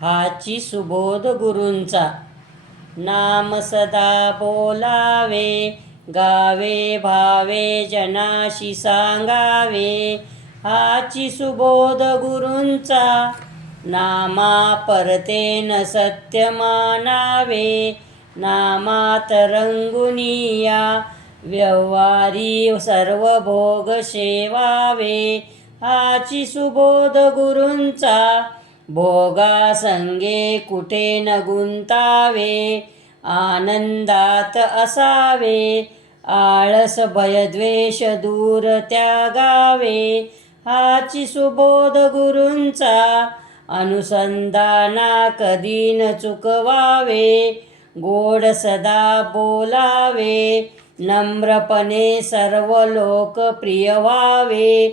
हाची सुबोध गुरूंचा। नाम सदा बोलावे, गावे भावे जनाशी सांगावे। हाची सुबोध गुरूंचा, नामा परते न सत्य मानावे। नामात रंगुनिया व्यवहारी सर्व भोग शेवावे। हाची सुबोध गुरूंचा, भोगा संगे कुठे न गुंतावे। आनंदात असावे, आळस भयद्वेष दूर त्यागावे। हाची सुबोध गुरूंचा, अनुसंधाना कधी न चुकवावे। गोड सदा बोलावे, नम्रपणे सर्व लोक प्रिय व्हावे।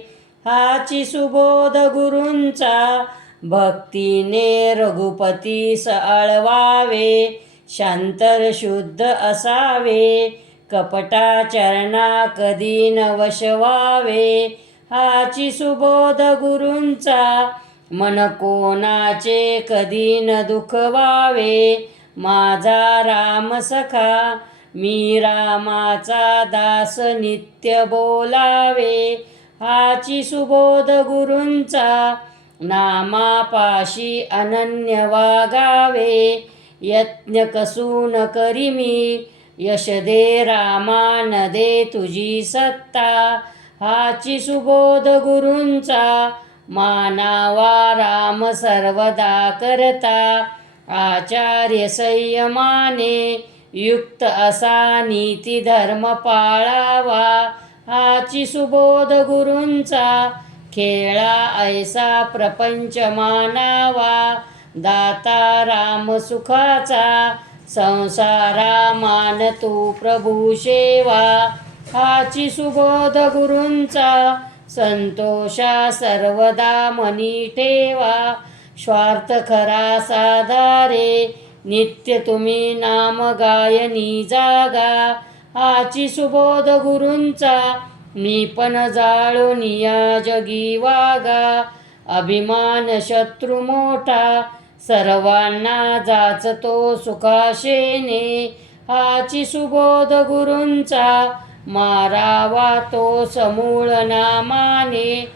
हाची सुबोध गुरूंचा, भक्तीने रघुपतीस आळवावे। शांतर शुद्ध असावे, कपटाचरणा कधी न वश व्हावे। हाची सुबोध गुरूंचा, मन कोणाचे कधी न दुखवावे। माझा राम सखा, मी रामाचा दास नित्य बोलावे। हाची सुबोध गुरूंचा, नामापाशी अनन्य वागावे। यत्न कसून करी मी, यश दे रामा न दे तुझी सत्ता। हाची सुबोध गुरूंचा, मानावा राम सर्वदा करता। आचार्य संयमाने युक्त असा नीती धर्म पाळावा। हाची सुबोध गुरूंचा, खेळा ऐसा प्रपंच मानावा। दाता राम सुखाचा, संसारा मान तू प्रभू सेवा। हाची सुबोध गुरूंचा, संतोषा सर्वदा मनी ठेवा। स्वार्थ खरा साधारे, नित्य तुम्ही नाम गायनी जागा। हाची सुबोध गुरूंचा, मी पण जाळून या जगी वागा। अभिमान शत्रू मोठा, सर्वांना जाचतो सुखाशेने। हाची सुबोध गुरूंचा, मारावा तो समूळ नामाने।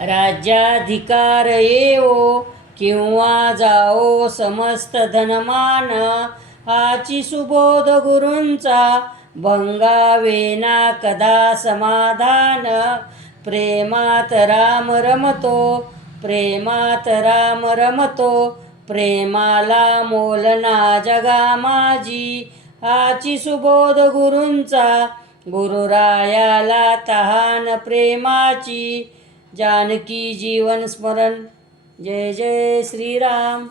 राज्याधिकार येवो किंवा जाओ समस्त धनमान। हाची सुबोध गुरूंचा, भंगावेना कदा समाधान। प्रेमात राम रमतो, प्रेमात राम रमतो, प्रेमाला मोल ना जगा माझी। हाची सुबोध गुरूंचा, गुरुरायाला तहान प्रेमाची। जानकी जीवन स्मरण। जय जय श्रीराम।